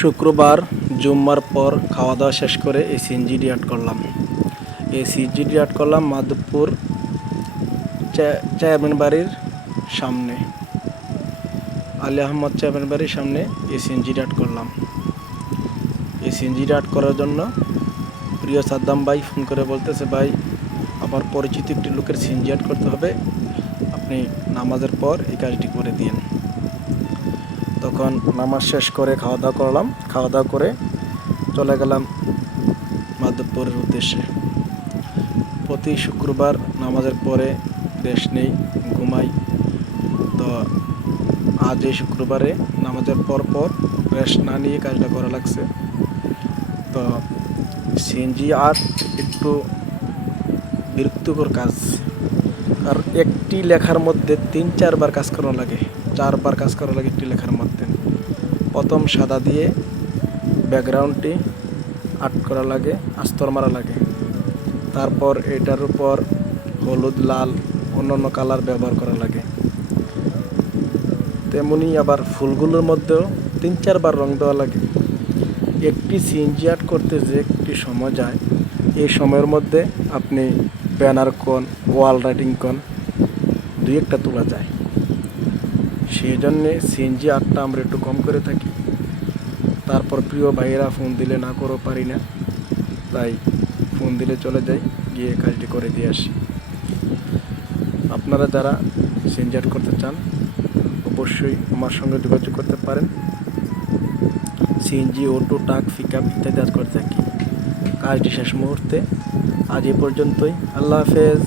শুক্রবার জুম্মার পর খাওয়া দাওয়া শেষ করে এই সিএনজিটি অ্যাড করলাম। এই সিএনজিটি অ্যাড করলাম মাধবপুর চেয়ারম্যান বাড়ির সামনে, আলী আহমদ চেয়ারম্যান বাড়ির সামনে এই সিএনজিটি অ্যাড করলাম। এই সিএনজিটি অ্যাড করার জন্য প্রিয় সাদ্দাম ভাই ফোন করে বলতেছে, ভাই আমার পরিচিত একটি লোকের সিএনজি অ্যাড করতে হবে, আপনি নামাজের পর এই কাজটি করে দিন। তখন নামাজ শেষ করে খাওয়া দাওয়া করলাম, খাওয়া দাওয়া করে চলে গেলাম মাধবপুরের উদ্দেশ্যে। প্রতি শুক্রবার নামাজের পরে রেস্ট নেই, ঘুমাই। তো আজ এই শুক্রবারে নামাজের পর রেস্ট না নিয়ে কাজটা করা লাগছে। তো সিএনজি আর একটু বিরক্তিকর কাজ, আর একটি লেখার মধ্যে 3-4 বার কাজ করা লাগে, 4 বার কাজ করা লাগে একটি লেখার মধ্যে। প্রথম সাদা দিয়ে ব্যাকগ্রাউন্ডটি আর্ট করা লাগে, আস্তর মারা লাগে। তারপর এটার উপর হলুদ, লাল, অন্যান্য কালার ব্যবহার করা লাগে। তেমনি আবার ফুলগুলোর মধ্যেও 3-4 বার রং দেওয়া লাগে। একটি সিএনজি আর্ট করতে যে একটি সময় যায়, এই সময়ের মধ্যে আপনি ব্যানার কোন, ওয়াল রাইটিং কোন 2-1টা তোলা যায়। সেই জন্যে সিএনজি আর্টটা আমরা একটু কম করে থাকি। তারপর প্রিয় ভাইয়েরা ফোন দিলে না করো পারি না, তাই ফোন দিলে চলে যাই, গিয়ে কাজটি করে দিয়ে আসি। আপনারা যারা সিএনজি আর্ট করতে চান অবশ্যই আমার সঙ্গে যোগাযোগ করতে পারেন। সিএনজি, অটো, ট্রাক, পিকআপ ইত্যাদি কাজ করে থাকি। কাজটি শেষ মুহূর্তে। আজ এ পর্যন্তই। আল্লাহ হাফেজ।